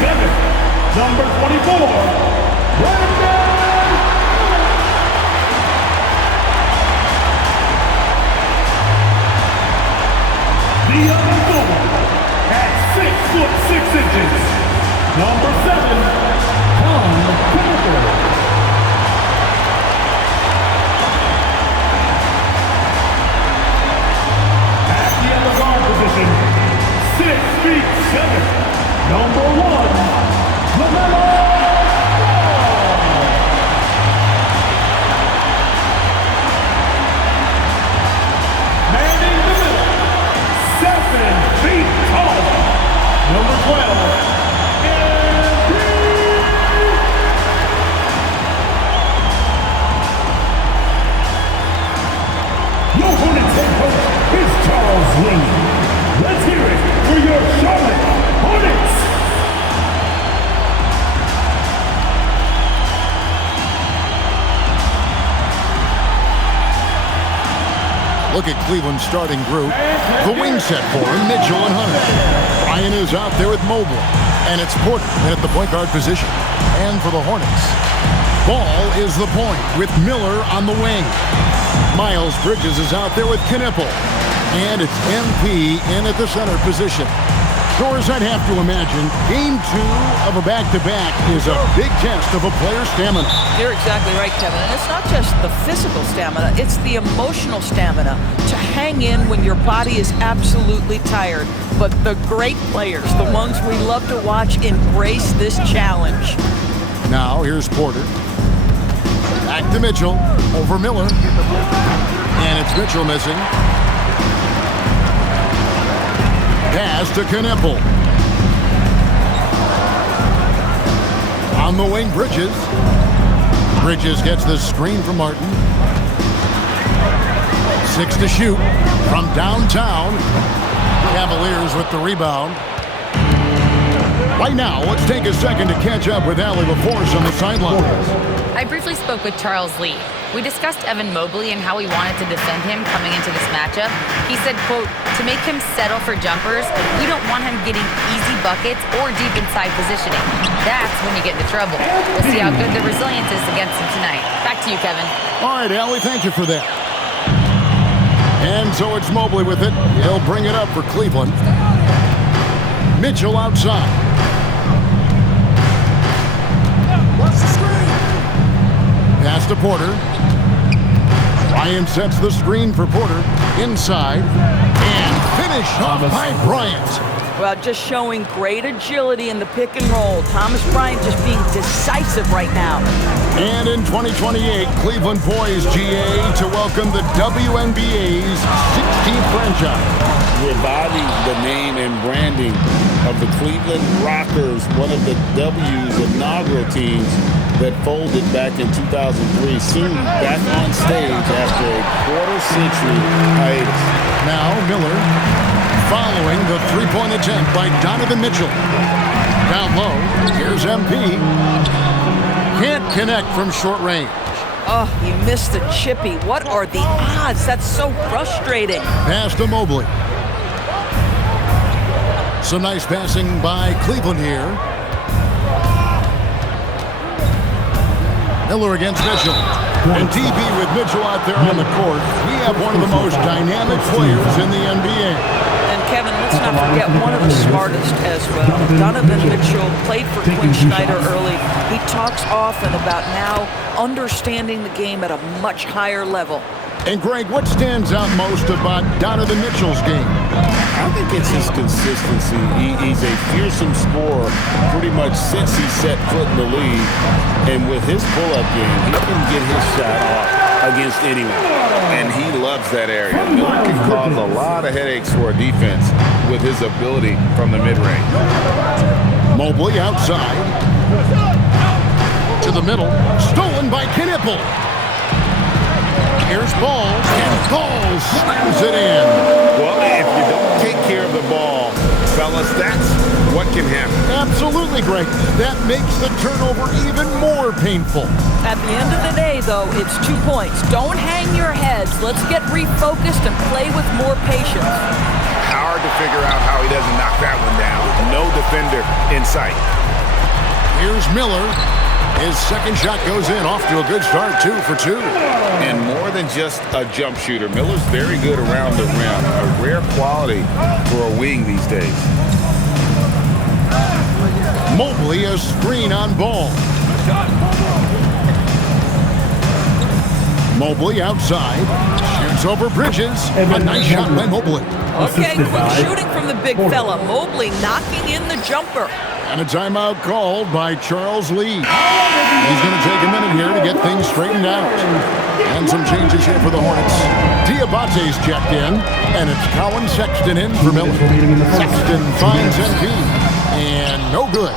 7, number 24, Brandon. The other forward at 6'6", number 7, Tom Kennedy. At the other guard position, 6'7", number 1, LaMelo Ball. Manning the middle, 7 feet tall, number 12, your Hornets head coach is Charles Lee. Let's hear it for your Charlotte Hornets. Look at Cleveland's starting group. The wing set for him, Mitchell and Hunter. Ryan is out there with Mobley. And it's Porter at the point guard position. And for the Hornets, Ball is the point with Miller on the wing. Miles Bridges is out there with Knipple. And it's MP in at the center position. Doors, I'd have to imagine, game 2 of a back-to-back is a big test of a player's stamina. You're exactly right, Kevin. And it's not just the physical stamina, it's the emotional stamina to hang in when your body is absolutely tired. But the great players, the ones we love to watch, embrace this challenge. Now, here's Porter. Back to Mitchell, over Miller. And it's Mitchell missing. Pass to Knipple. On the wing, Bridges. Bridges gets the screen from Martin. 6 to shoot from downtown. Cavaliers with the rebound. Right now, let's take a second to catch up with Allie LaForce on the sidelines. I briefly spoke with Charles Lee. We discussed Evan Mobley and how we wanted to defend him coming into this matchup. He said, quote, to make him settle for jumpers, we don't want him getting easy buckets or deep inside positioning. That's when you get into trouble. We'll see how good the resilience is against him tonight. Back to you, Kevin. All right, Allie, thank you for that. And so it's Mobley with it. He'll bring it up for Cleveland. Mitchell outside. Pass to Porter. Ryan sets the screen for Porter. Inside. And finished off by Bryant. Well, just showing great agility in the pick and roll. Thomas Bryant just being decisive right now. And in 2028, Cleveland poised, GA, to welcome the WNBA's 16th franchise. Reviving the name and branding of the Cleveland Rockers, one of the W's inaugural teams that folded back in 2003, soon back on stage after a quarter-century hiatus. Now Miller, following the three-point attempt by Donovan Mitchell. Down low, here's MP. Can't connect from short range. Oh, he missed the chippy. What are the odds? That's so frustrating. Pass to Mobley. Some nice passing by Cleveland here. Miller against Mitchell. And TB with Mitchell out there on the court. We have one of the most dynamic players in the NBA. And Kevin, let's not forget one of the smartest as well. Donovan Mitchell played for Quinn Snyder early. He talks often about now understanding the game at a much higher level. And Greg, what stands out most about Donovan Mitchell's game? I think it's his consistency. He's a fearsome scorer pretty much since he set foot in the league. And with his pull-up game, he can get his shot off against anyone. And he loves that area. Miller can cause a lot of headaches for a defense with his ability from the mid-range. Mobley outside. To the middle. Stolen by Knipple. Here's Ball, and Ball slams it in. Well, if you don't take care of the ball, fellas, that's what can happen. Absolutely, Greg. That makes the turnover even more painful. At the end of the day, though, it's 2 points. Don't hang your heads. Let's get refocused and play with more patience. Hard to figure out how he doesn't knock that one down. No defender in sight. Here's Miller. His second shot goes in, off to a good start, 2 for 2. And more than just a jump shooter, Miller's very good around the rim. A rare quality for a wing these days. Mobley, a screen on Ball. Mobley outside, shoots over Bridges. A nice shot by Mobley. Okay, quick shooting from the big fella. Mobley knocking in the jumper. And a timeout called by Charles Lee. He's going to take a minute here to get things straightened out. And some changes here for the Hornets. Diabate's checked in, and it's Colin Sexton in for Miller. Sexton finds MP, and no good.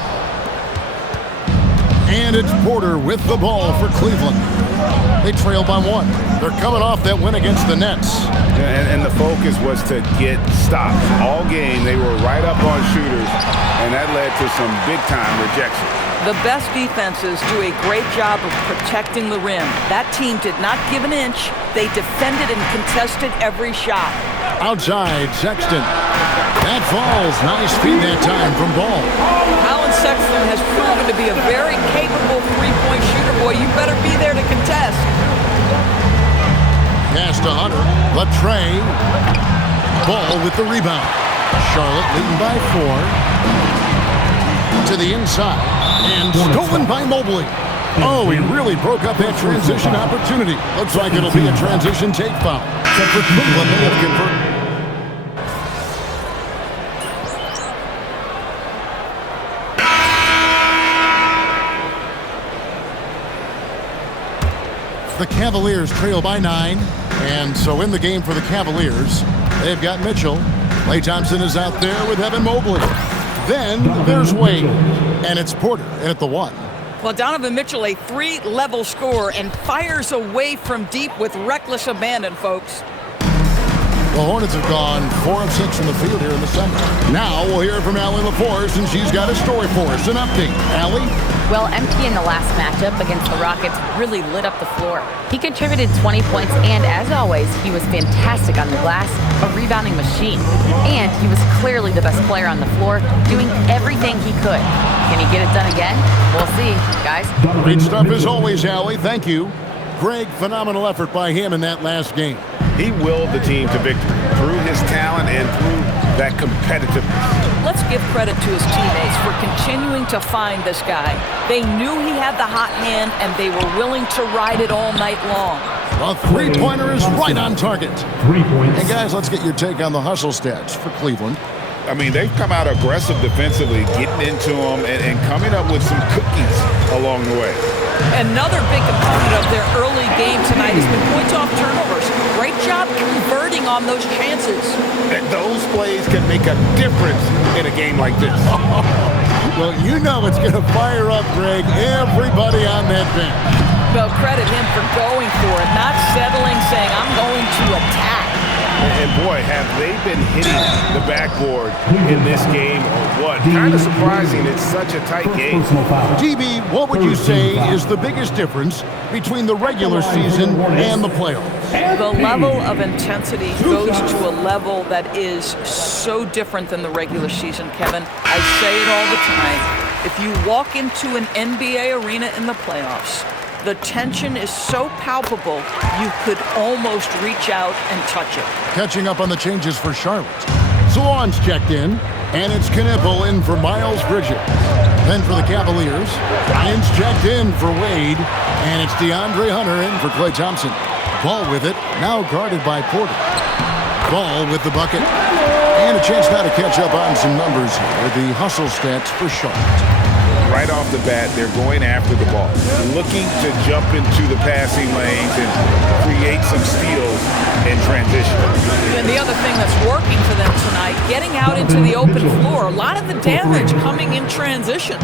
And it's Porter with the ball for Cleveland. They trail by 1. They're coming off that win against the Nets. And the focus was to get stops. All game, they were right up on shooters, and that led to some big-time rejection. The best defenses do a great job of protecting the rim. That team did not give an inch. They defended and contested every shot. Outside, Sexton. That falls. Nice feed that time from Ball. Colin Sexton has proven to be a very capable three-point shooter. Boy, you better be there to contest. Pass to Hunter. Latre. Ball with the rebound. Charlotte leading by 4. To the inside. And stolen by Mobley. Oh, he really broke up that transition opportunity. Looks like it'll be a transition take foul. Except for Cleveland, they have converted. The Cavaliers trail by 9. And so in the game for the Cavaliers, they've got Mitchell. Klay Thompson is out there with Evan Mobley. Then there's Wade. And it's Porter in at the 1. Well, Donovan Mitchell, a 3-level scorer, and fires away from deep with reckless abandon, folks. The Hornets have gone 4 of 6 from the field here in the second. Now we'll hear from Allie LaForce, and she's got a story for us. An update. Allie? Well, MT in the last matchup against the Rockets really lit up the floor. He contributed 20 points, and as always, he was fantastic on the glass, a rebounding machine. And he was clearly the best player on the floor, doing everything he could. Can he get it done again? We'll see, guys. Great stuff as always, Allie. Thank you. Greg, phenomenal effort by him in that last game. He willed the team to victory through his talent and through that competitiveness. Let's give credit to his teammates for continuing to find this guy. They knew he had the hot hand, and they were willing to ride it all night long. A three-pointer is right on target. 3 points. Hey, guys, let's get your take on the hustle stats for Cleveland. I mean, they've come out aggressive defensively, getting into them and coming up with some cookies along the way. Another big component of their early game tonight has been points off turnovers. Great job converting on those chances. And those plays can make a difference in a game like this. Well, you know it's going to fire up, Greg, everybody on that bench. Well, credit him for going for it, not settling, saying, I'm going to attack. And boy, have they been hitting the backboard in this game or what? Kind of surprising. It's such a tight game. DB, what would you say is the biggest difference between the regular season and the playoffs? The level of intensity goes to a level that is so different than the regular season, Kevin. I say it all the time. If you walk into an NBA arena in the playoffs, the tension is so palpable, you could almost reach out and touch it. Catching up on the changes for Charlotte. Salon's checked in, and it's Knipple in for Miles Bridges. Then for the Cavaliers, Ryan's checked in for Wade, and it's DeAndre Hunter in for Klay Thompson. Ball with it, now guarded by Porter. Ball with the bucket. And a chance now to catch up on some numbers here. The hustle stats for Charlotte. Right off the bat, they're going after the ball, looking to jump into the passing lanes and create some steals in transition. And the other thing that's working for them tonight, getting out into the open floor. A lot of the damage coming in transition.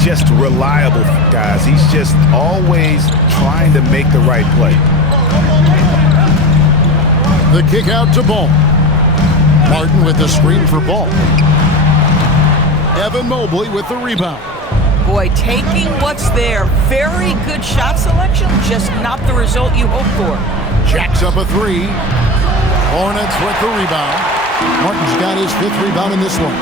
Just reliable, guys. He's just always trying to make the right play. The kick out to Ball. Martin with the screen for Ball. Evan Mobley with the rebound. Boy, taking what's there. Very good shot selection, just not the result you hope for. Jacks up a 3. Hornets with the rebound. Martin's got his 5th rebound in this one.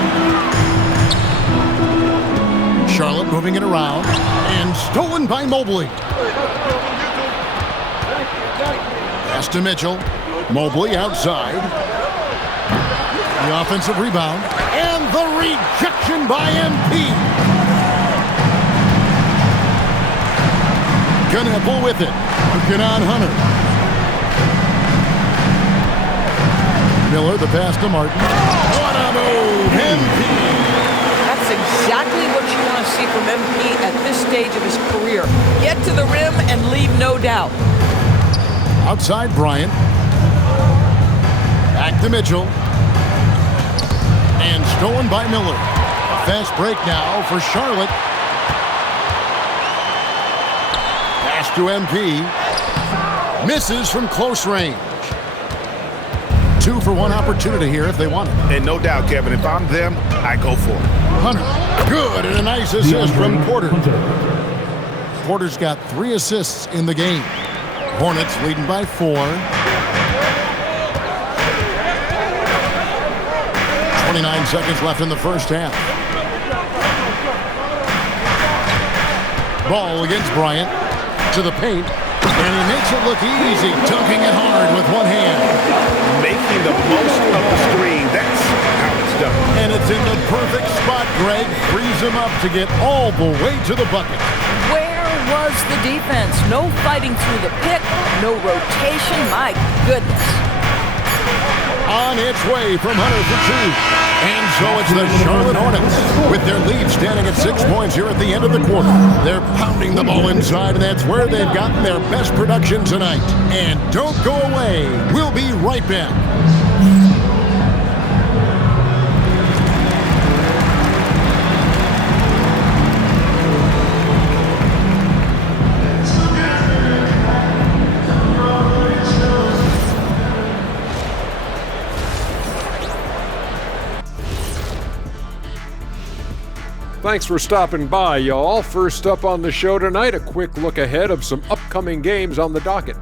Charlotte moving it around, and stolen by Mobley. Pass to Mitchell. Mobley outside. The offensive rebound, and the rejection by MP. Knueppel with it. Looking on Hunter. Miller, the pass to Martin. What a move, MP. That's exactly what you want to see from MP at this stage of his career. Get to the rim and leave no doubt. Outside Bryant. Back to Mitchell. And stolen by Miller. A fast break now for Charlotte. Pass to MP. Misses from close range. 2 for 1 opportunity here if they want it. And no doubt, Kevin, if I'm them, I go for it. Hunter, good, and a nice assist from Porter. Porter's got 3 assists in the game. Hornets leading by 4. 29 seconds left in the first half. Ball against Bryant to the paint, and he makes it look easy, dunking it hard with one hand. Making the most of the screen. That's how it's done. And it's in the perfect spot. Greg frees him up to get all the way to the bucket. Where was the defense? No fighting through the pick, no rotation. My goodness. On its way from Hunter for 2. And so it's the Charlotte Hornets with their lead standing at 6 points here at the end of the quarter. They're pounding the ball inside, and that's where they've gotten their best production tonight. And don't go away. We'll be right back. Thanks for stopping by, y'all. First up on the show tonight, a quick look ahead of some upcoming games on the docket.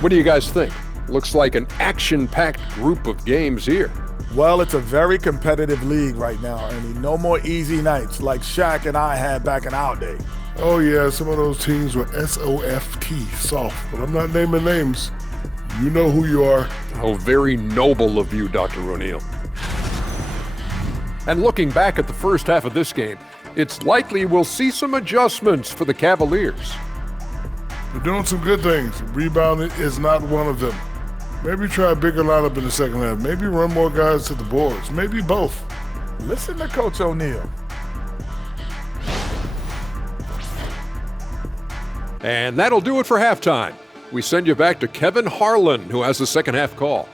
What do you guys think? Looks like an action-packed group of games here. Well, it's a very competitive league right now, and no more easy nights like Shaq and I had back in our day. Oh yeah, some of those teams were SOFT, soft, but I'm not naming names. You know who you are. Oh, very noble of you, Dr. O'Neill. And looking back at the first half of this game, it's likely we'll see some adjustments for the Cavaliers. They're doing some good things. Rebounding is not one of them. Maybe try a bigger lineup in the second half. Maybe run more guys to the boards. Maybe both. Listen to Coach O'Neill. And that'll do it for halftime. We send you back to Kevin Harlan, who has the second half call.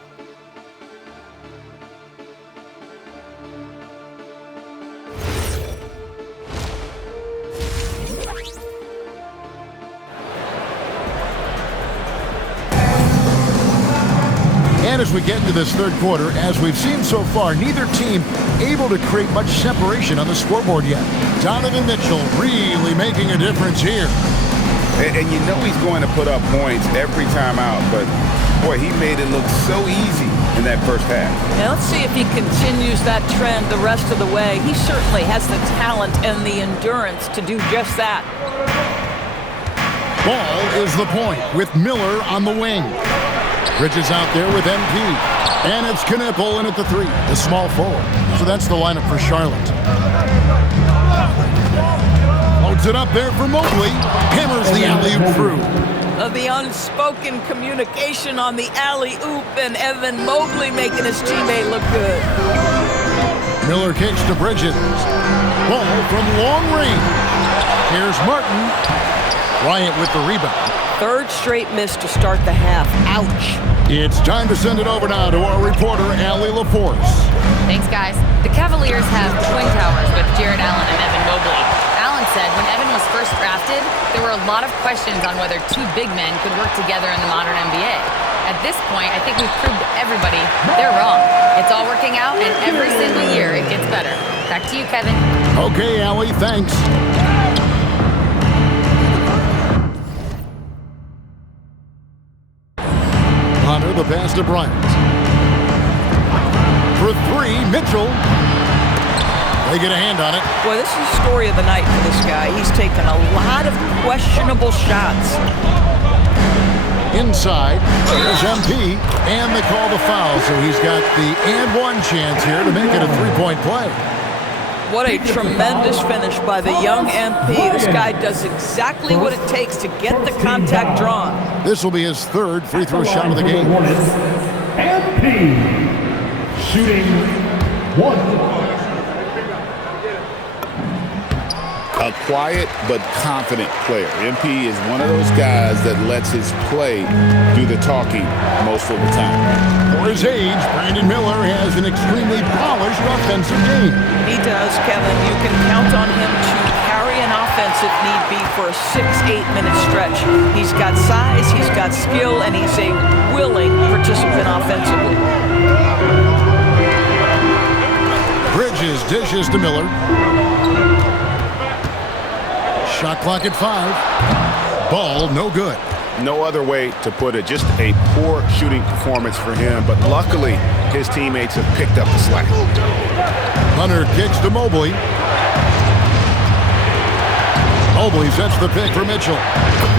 And as we get into this third quarter, as we've seen so far, neither team able to create much separation on the scoreboard yet. Donovan Mitchell really making a difference here. And you know he's going to put up points every time out, but boy, he made it look so easy in that first half. Now let's see if he continues that trend the rest of the way. He certainly has the talent and the endurance to do just that. Ball is the point with Miller on the wing. Bridges out there with MP. And it's Knueppel in at the 3, the small forward. So that's the lineup for Charlotte. Loads it up there for Mobley. Hammers the alley-oop through. The unspoken communication on the alley-oop, and Evan Mobley making his teammate look good. Miller kicks to Bridges. Ball from long range. Here's Martin. Bryant with the rebound. Third straight miss to start the half. Ouch. It's time to send it over now to our reporter, Allie LaForce. Thanks, guys. The Cavaliers have twin towers with Jared Allen and Evan Mobley. Allen said when Evan was first drafted, there were a lot of questions on whether 2 big men could work together in the modern NBA. At this point, I think we've proved to everybody they're wrong. It's all working out, and every single year it gets better. Back to you, Kevin. Okay, Allie, thanks. Hunter, the pass to Bryant. For 3, Mitchell. They get a hand on it. Boy, this is the story of the night for this guy. He's taken a lot of questionable shots. Inside, here's MP, and they call the foul, so he's got the and one chance here to make it a three-point play. What a tremendous finish by the young MP. This guy does exactly what it takes to get the contact drawn. This will be his third free throw shot of the game. MP shooting 1. A quiet but confident player. MP is one of those guys that lets his play do the talking most of the time. For his age, Brandon Miller has an extremely polished offensive game. He does, Kevin. You can count on him to carry an offense if need be for a 6-8 minute stretch. He's got size, he's got skill, and he's a willing participant offensively. Bridges dishes to Miller. Shot clock at 5. Ball no good. No other way to put it. Just a poor shooting performance for him, but luckily his teammates have picked up the slack. Hunter kicks to Mobley. Mobley sets the pick for Mitchell.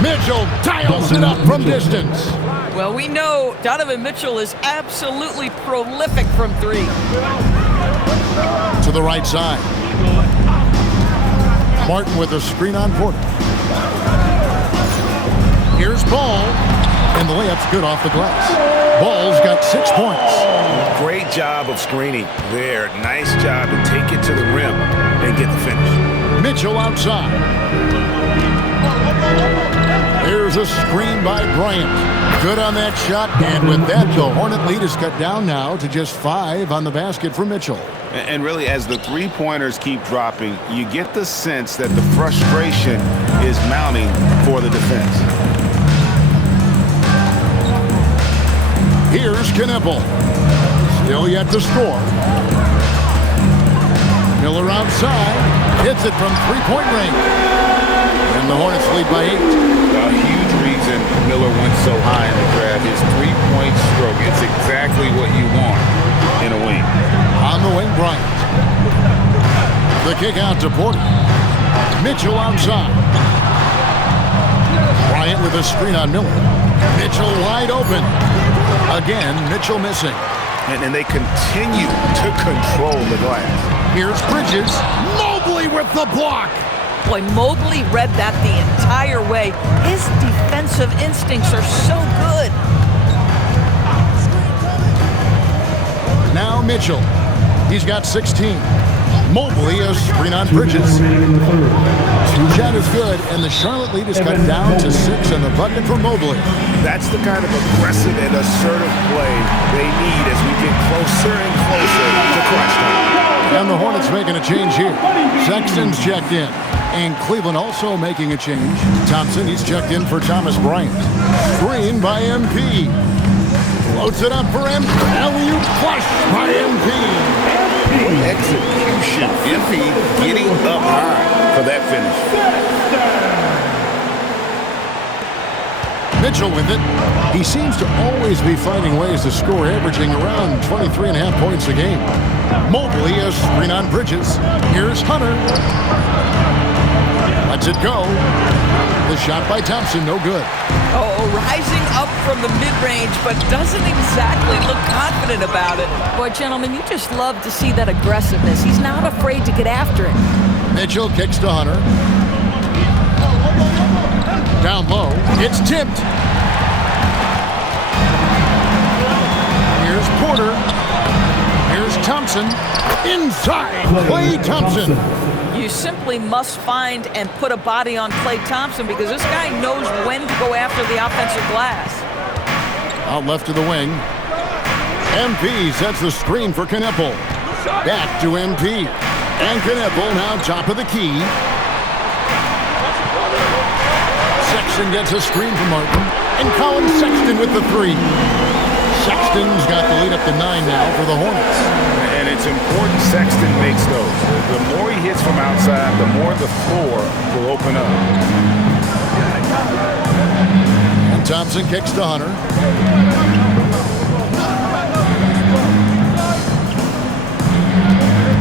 Mitchell dials it up from distance. Well, we know Donovan Mitchell is absolutely prolific from 3. To the right side. Martin with a screen on Porter. Here's Ball, and the layup's good off the glass. Ball's got 6 points. Great job of screening there. Nice job to take it to the rim and get the finish. Mitchell outside. There's a screen by Bryant. Good on that shot, and with that, the Hornet lead is cut down now to just 5 on the basket for Mitchell. And really, as the three-pointers keep dropping, you get the sense that the frustration is mounting for the defense. Here's Knippel. Still yet to score. Miller outside. Hits it from three-point range. And the Hornets lead by 8. A huge reason Miller went so high in the draft. His three-point stroke. It's exactly what you want in a wing. On the wing, Bryant. The kick out to Porter. Mitchell outside. Bryant with a screen on Miller. Mitchell wide open. Again, Mitchell missing. And they continue to control the glass. Here's Bridges. Mobley with the block. Boy, Mobley read that the entire way. His defensive instincts are so good. Now Mitchell. He's got 16. Mobley a screen on Bridges. Shot is good, and the Charlotte lead is cut down to 6 and the bucket for Mobley. That's the kind of aggressive and assertive play they need as we get closer and closer to crunch time. And the Hornets making a change here. Sexton's checked in. And Cleveland also making a change. Thompson, he's checked in for Thomas Bryant. Screen by MP. Floats it up for MP. Alley-oop flush by MP. Execution. MP getting up high for that finish. Mitchell with it. He seems to always be finding ways to score, averaging around 23.5 points a game. Mobley a screen on Bridges. Here's Hunter. Lets it go. The shot by Thompson, no good. Oh, rising up from the mid-range, but doesn't exactly look confident about it. Boy, gentlemen, you just love to see that aggressiveness. He's not afraid to get after it. Mitchell kicks to Hunter. Down low. It's tipped. Here's Porter. Here's Thompson. Inside. Klay Thompson. You simply must find and put a body on Klay Thompson because this guy knows when to go after the offensive glass. Out left to the wing. MP sets the screen for Knippel. Back to MP. And Knippel now top of the key. Sexton gets a screen from Martin. And Colin Sexton with the 3. Sexton's got the lead up to 9 now for the Hornets. And it's important Sexton makes those. The more he hits from outside, the more the floor will open up. And Thompson kicks to Hunter.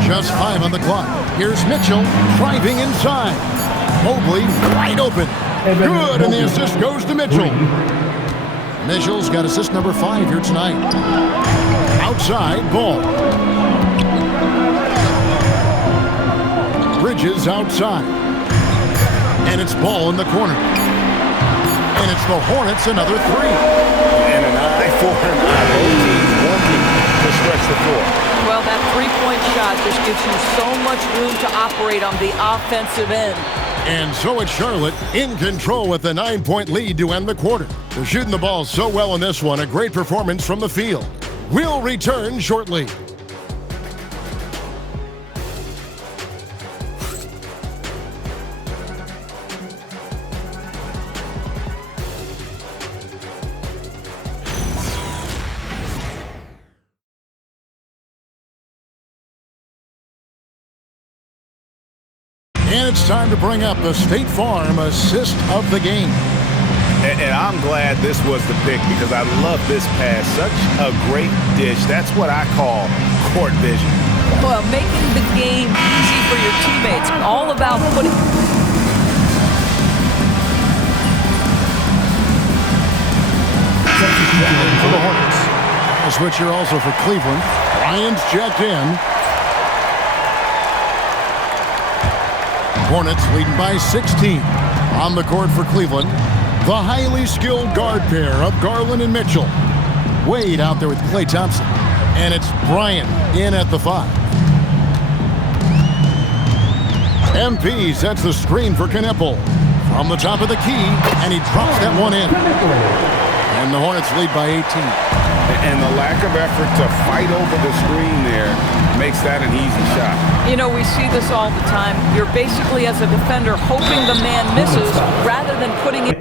Just 5 on the clock. Here's Mitchell driving inside. Mobley wide open. Good, and the assist goes to Mitchell. Mitchell's got assist number 5 here tonight. Outside, Ball. Bridges outside. And it's Ball in the corner. And it's the Hornets, another 3. And an eye for an eye. Both teams working to stretch the floor. Well, that three-point shot just gives you so much room to operate on the offensive end. And so it's Charlotte in control with a 9-point lead to end the quarter. They're shooting the ball so well in this one. A great performance from the field. We'll return shortly. And it's time to bring up the State Farm assist of the game. And I'm glad this was the pick because I love this pass. Such a great dish. That's what I call court vision. Well, making the game easy for your teammates. All about putting... For the Hornets. A switcher also for Cleveland. Bryant's checked in. Hornets leading by 16. On the court for Cleveland, the highly skilled guard pair of Garland and Mitchell. Wade out there with Klay Thompson. And it's Bryant in at the 5. MP sets the screen for Kneppel. From the top of the key, and he drops that one in. And the Hornets lead by 18. And the lack of effort to fight over the screen there makes that an easy shot. You know, we see this all the time. You're basically, as a defender, hoping the man misses rather than putting it...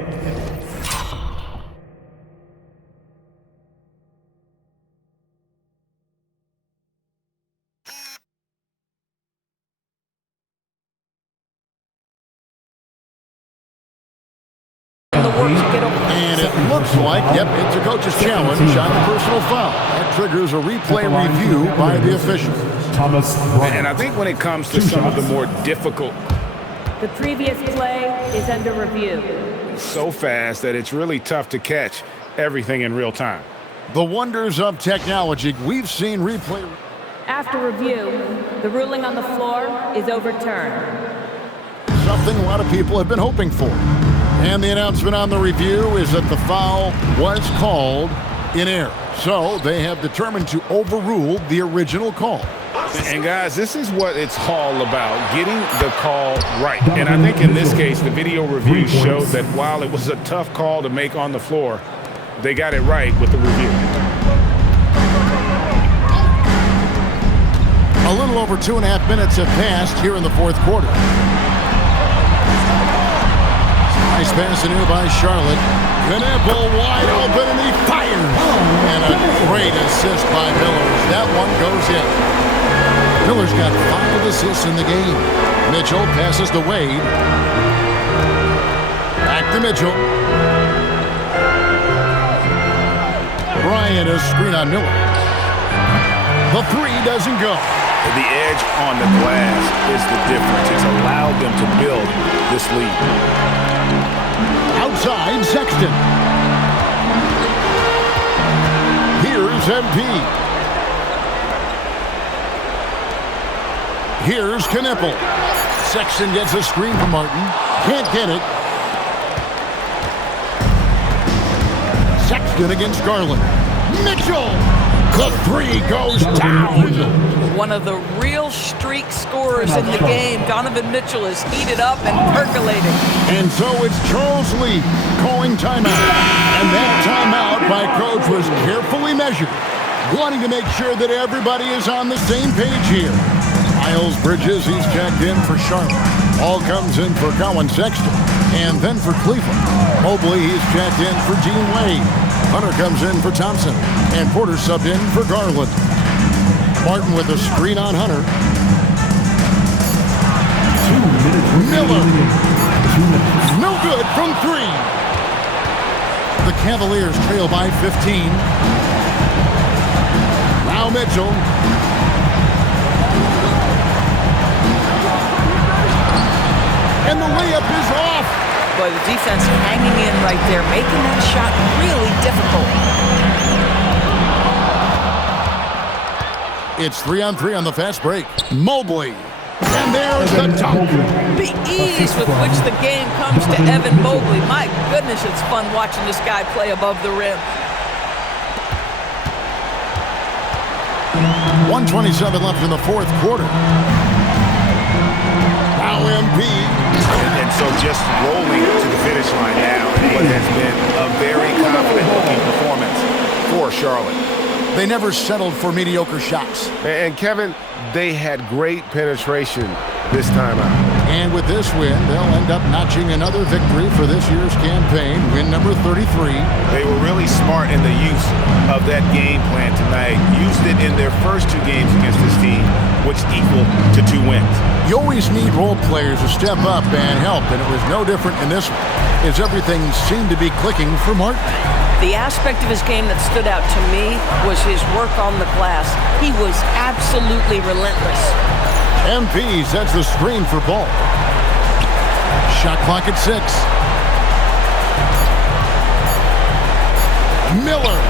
And it looks like, yep, it's a coach's challenge on a personal foul. That triggers a replay review by the official. And I think when it comes to some of the more difficult... The previous play is under review. So fast that it's really tough to catch everything in real time. The wonders of technology. We've seen replay... After review, the ruling on the floor is overturned. Something a lot of people have been hoping for. And the announcement on the review is that the foul was called in error. So they have determined to overrule the original call. And guys, this is what it's all about, getting the call right. And I think in this case, the video review showed that while it was a tough call to make on the floor, they got it right with the review. A little over 2.5 minutes have passed here in the fourth quarter. Nice pass in here by Charlotte. Kneppel wide open and he fires. And a great assist by Millers. That one goes in. Miller's got 5 assists in the game. Mitchell passes to Wade. Back to Mitchell. Bryant is screen on Miller. The 3 doesn't go. The edge on the glass is the difference. It's allowed them to build this lead. Outside, Sexton. Here's MP. Here's Kneppel. Sexton gets a screen from Martin. Can't get it. Sexton against Garland. Mitchell! The 3 goes down. One of the real streak scorers in the game. Donovan Mitchell is heated up and percolating. And so it's Charles Lee calling timeout. And that timeout by coach was carefully measured, wanting to make sure that everybody is on the same page here. Miles Bridges, he's checked in for Charlotte. All comes in for Colin Sexton. And then for Cleveland, Mobley, he's checked in for Dean Wade. Hunter comes in for Thompson. And Porter subbed in for Garland. Martin with a screen on Hunter. 2 minutes. Miller. No good from 3. The Cavaliers trail by 15. Now Mitchell. And the layup is off. Boy, the defense hanging in right there, making that shot really difficult. It's 3-on-3 on the fast break. Mobley. And there's the dunk. The ease with which the game comes to Evan Mobley. My goodness, it's fun watching this guy play above the rim. 1:27 left in the fourth quarter. Now Embiid. And so just rolling to the finish line now in what has been a very confident-looking performance for Charlotte. They never settled for mediocre shots. And Kevin, they had great penetration this time out. And with this win, they'll end up notching another victory for this year's campaign, win number 33. They were really smart in the use of that game plan tonight. Used it in their first 2 games against this team, which equaled to 2 wins. You always need role players to step up and help, and it was no different in this one, as everything seemed to be clicking for Martin. The aspect of his game that stood out to me was his work on the glass. He was absolutely relentless. MP sets the screen for Ball. Shot clock at 6. Miller.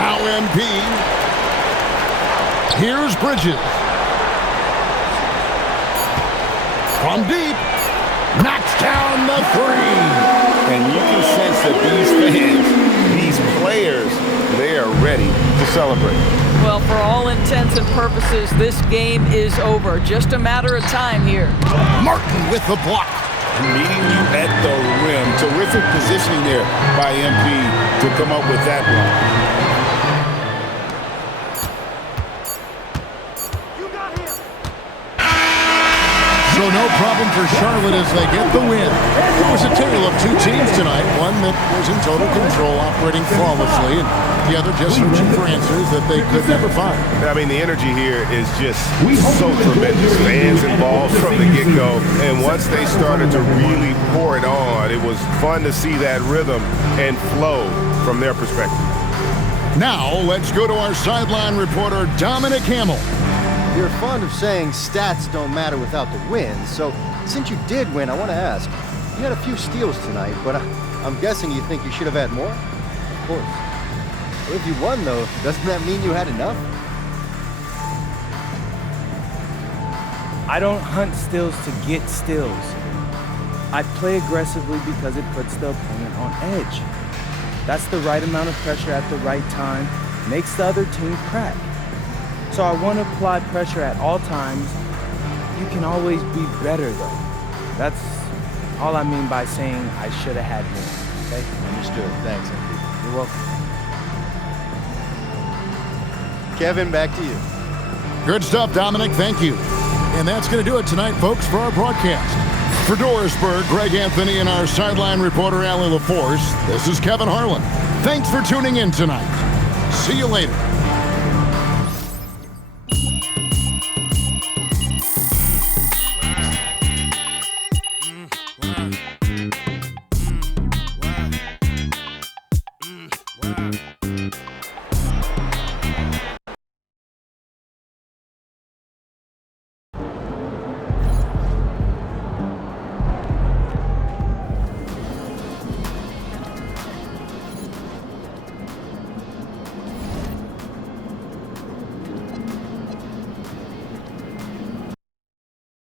Now MP. Here's Bridges. From deep. Knocks down the 3. And you can sense that these fans, these players, they are ready to celebrate. Well, for all intents and purposes, this game is over. Just a matter of time here. Martin with the block. Meeting you at the rim. Terrific positioning there by MP to come up with that block. So no problem for Charlotte as they get the win. It was a tale of 2 teams tonight. One that was in total control, operating flawlessly, and the other just searching for answers that they could never find. I mean, the energy here is just so tremendous. Fans involved from the get-go, and once they started to really pour it on, it was fun to see that rhythm and flow from their perspective. Now, let's go to our sideline reporter, Dominic Hamill. You're fond of saying stats don't matter without the win, so since you did win, I want to ask, you had a few steals tonight, but I'm guessing you think you should have had more? Of course. If you won, though, doesn't that mean you had enough? I don't hunt steals to get steals. I play aggressively because it puts the opponent on edge. That's the right amount of pressure at the right time, makes the other team crack. So I want to apply pressure at all times. You can always be better, though. That's all I mean by saying I should have had more, okay? Understood. Thanks, MP. You're welcome. Kevin, back to you. Good stuff, Dominic. Thank you. And that's going to do it tonight, folks, for our broadcast. For Dorisburg, Greg Anthony, and our sideline reporter, Allie LaForce, this is Kevin Harlan. Thanks for tuning in tonight. See you later.